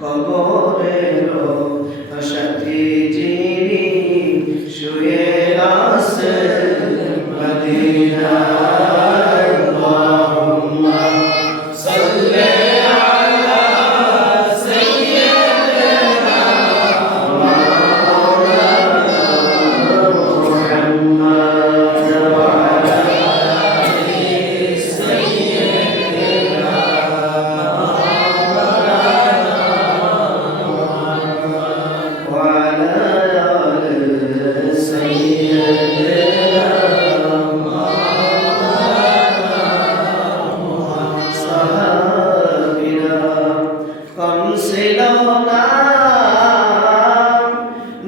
কবরেরও সাথী যিনি শুয়ে আছেন মদিনায় আল্লাহুম্মা সাল্লি আলা সাইয়্যিদিনা মাওলানা মুহাম্মদ ওয়া আলা আলি সাইয়্যিদিনা وعلى آل سيدنا صحابنا কম ছিল না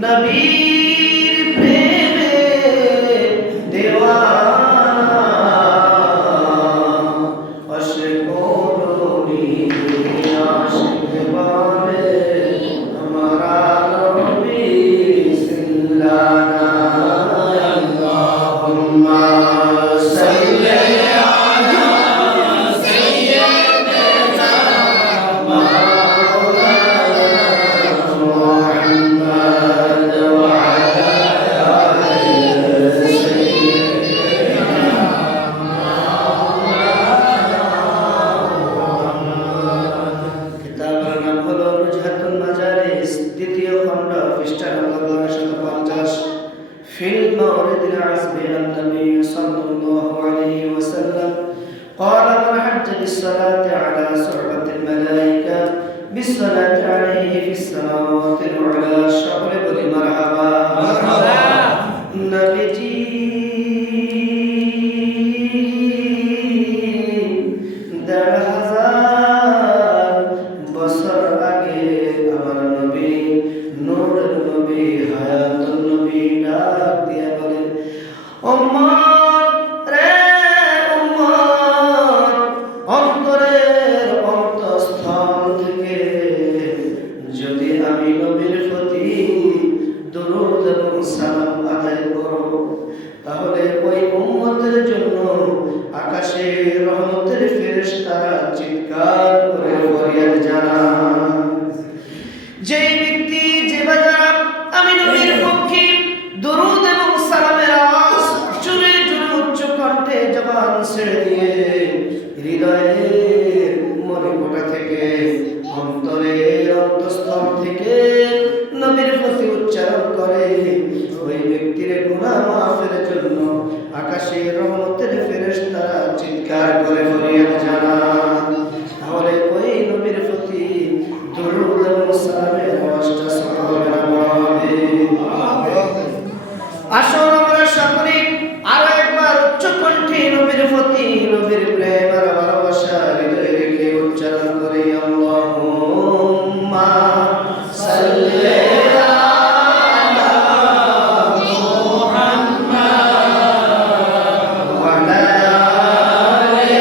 নবীর প্রেমে দেওয়ানা আশিক করুনি আশিক বলে हमारा नबी सिल्लाना अल्लाहुम्मा सल्ली अला सय्यिदिना मौलाना मुहम्मद व अला आलि सय्यिदिना কিতাবের নাম হলো নুজহাতুল মাজালিস দ্বিতীয় খণ্ড পৃষ্ঠা নম্বর 950 ফিল মাওরিদিল আযবি আন-নবী সাল্লাল্লাহু আলাইহি ওয়াসাল্লাম قال من حج بالصلاة على صحبة الملائكة بالصلاة عليه في السماوات العلى সকলে বলি মারহাবা মারহাবা নবীজি দেড় হাজার বছর আগে আমার নবী নূরের নবী হায়াতুন নবী ডাক দিয়া বলেন উম্মত রে উম্মত অন্তরের অন্তঃস্থল থেকে যদি আমি নবীর প্রতি দরুদ এবং সালাম আদায় করব তাহলে ওই উম্মতের জন্য আকাশে রহমতের ফেরেশতারা চিৎকার করে ফরিয়াদ জানান যেই ব্যক্তি যে বাজার আমি নবীর পক্ষে দরুদ এবং সালামের আওয়াজ জোরে জোরে উচ্চ কণ্ঠে জবান ছেড়ে দিয়ে হৃদয়ের মনে কোটা থেকে অন্তরের অন্তঃস্থল থেকে নবীর প্রতি উচ্চারণ করে ওই ব্যক্তির গুনাহ মাফের জন্য আকাশে রহমতের ফেরেশতারা চিৎকার করে ফরিয়াদ জানান তাহলে ওই নবীর প্রতি দরুদ এবং সালামের আওয়াজটা ছোট হবে না বড় হবে আসুন আমরা সকলে আরো একবার উচ্চ কণ্ঠে নবীর প্রতি নবীর প্রেম আর ভালোবাসা হৃদয়ে রেখে উচ্চারণ করি আল্লাহুম্মা সাল্লি আলা মুহাম্মাদ ওয়া আলা আলি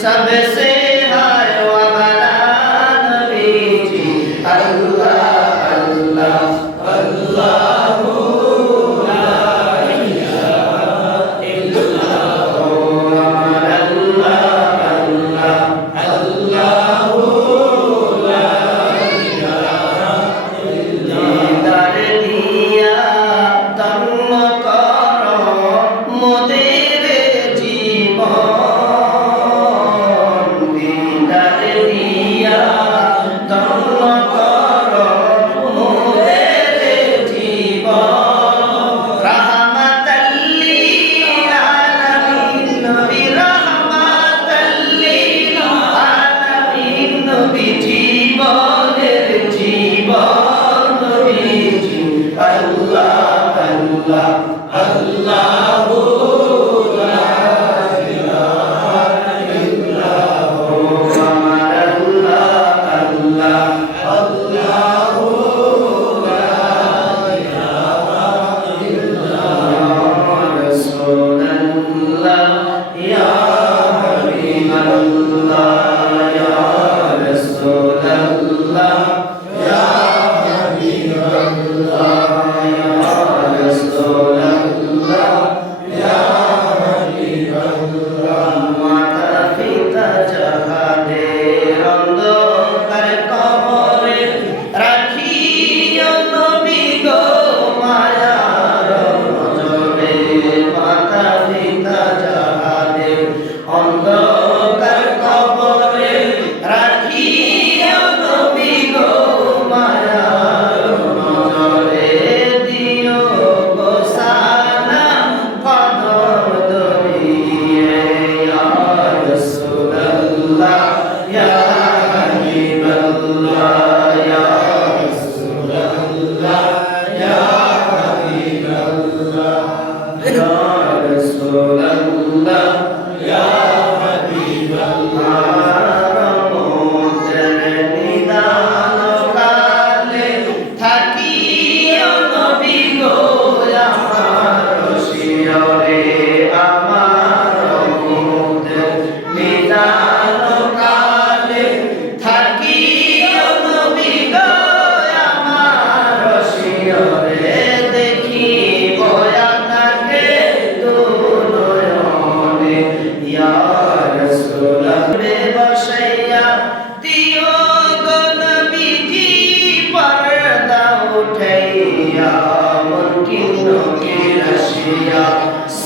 सबसे हाय वाला नबी जी अल्लाह अल्लाह अल्लाह ला इलाहा इल्लल्लाह अल्लाह अल्लाह अल्लाह ला इलाहा इल्लल्लाह दिया तन्म करो मोदेर जीवन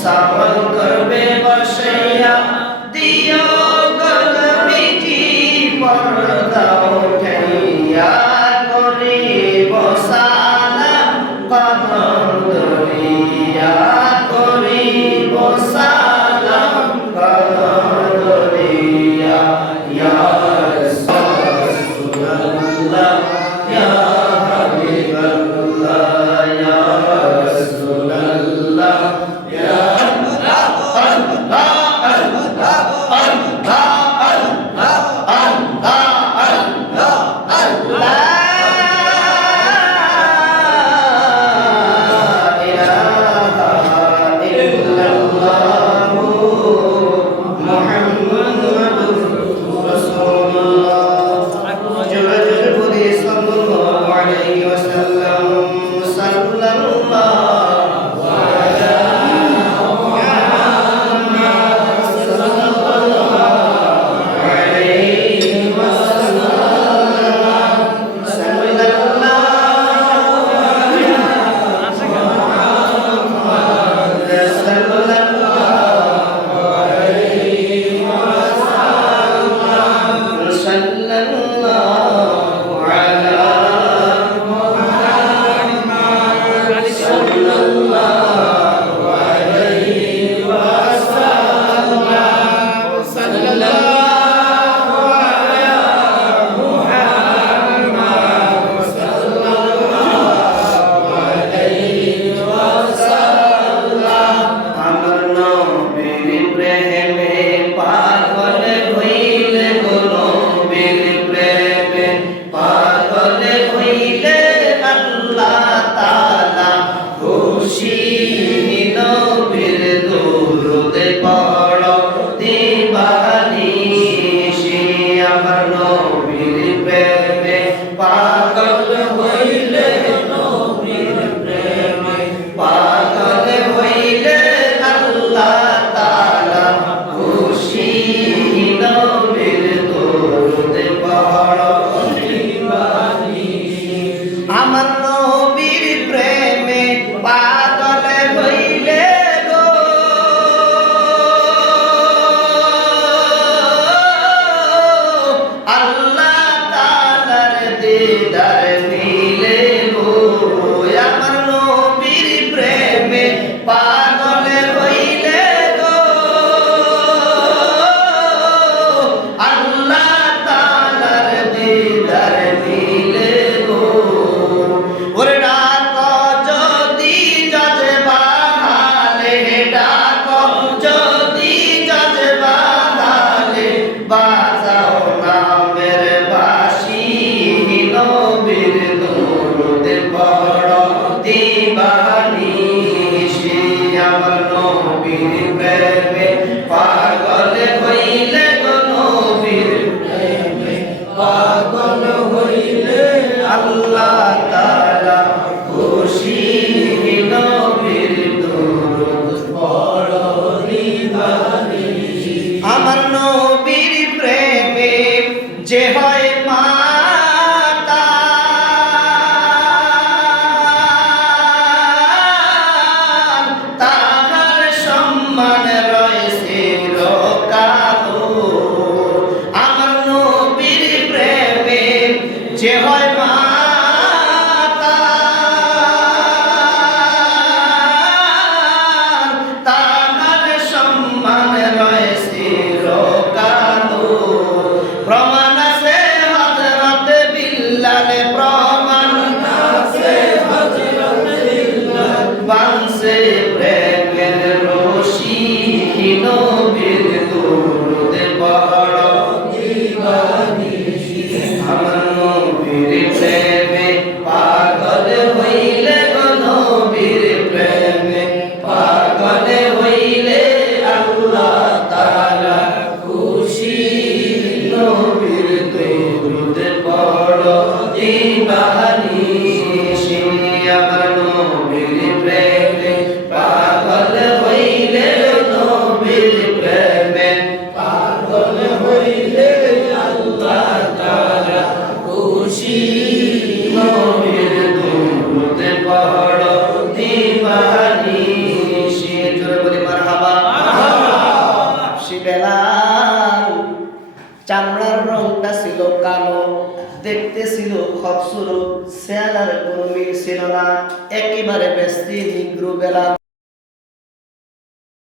सफल करबे बसैया दियो गलबी जी पर्दा उठैया करिब सालाम कदम दरिया करिब सालाम कदम दरिया या रसूलल्लाह या हबीबल्लाह या रसूलल्लाह या আমার নবীর প্রেমে পাগল হইলে গো নবীর প্রেমে পাগল হইলে আল্লাহ তাআলা খুশি নবীর দরুদ পড়ো দিবানিশি আমার নবীর প্রেমে যে হয় মাতা তাহার সম্মান রয়েছে চিরকালো আমার নবীর প্রেমে যে হয় মাতা তাহার সম্মান রয়েছে চিরকালো প্রমাণ আছে হযরত বিল্লাল প্রমাণ আছে হযরত বিল্লাল বানছে প্রেমের রশি নবীর দরুদ পড়ো দিবানিশি আমার নবীর প্রেমে পাগল হইলে গো নবীর প্রেমে পাগল হইলে আল্লাহ তাআলা খুশি নবীর দরুদ পড়ো দিবানিশি আমার নবীর প্রেমে পাগল হইলে নবীর প্রেমে পাগল হইলে আল্লাহ তাআলা খুশি নবীর দরুদ পড়ো দিবানিশি জোরে বলি মারহাবা সে বেলাল চামড়ার রংটা ছিল কালো দেখতে ছিল খুবসুরত চেহারার কোনো মিল ছিল না একেবারে বেস্তি নিগ্রো বেলাল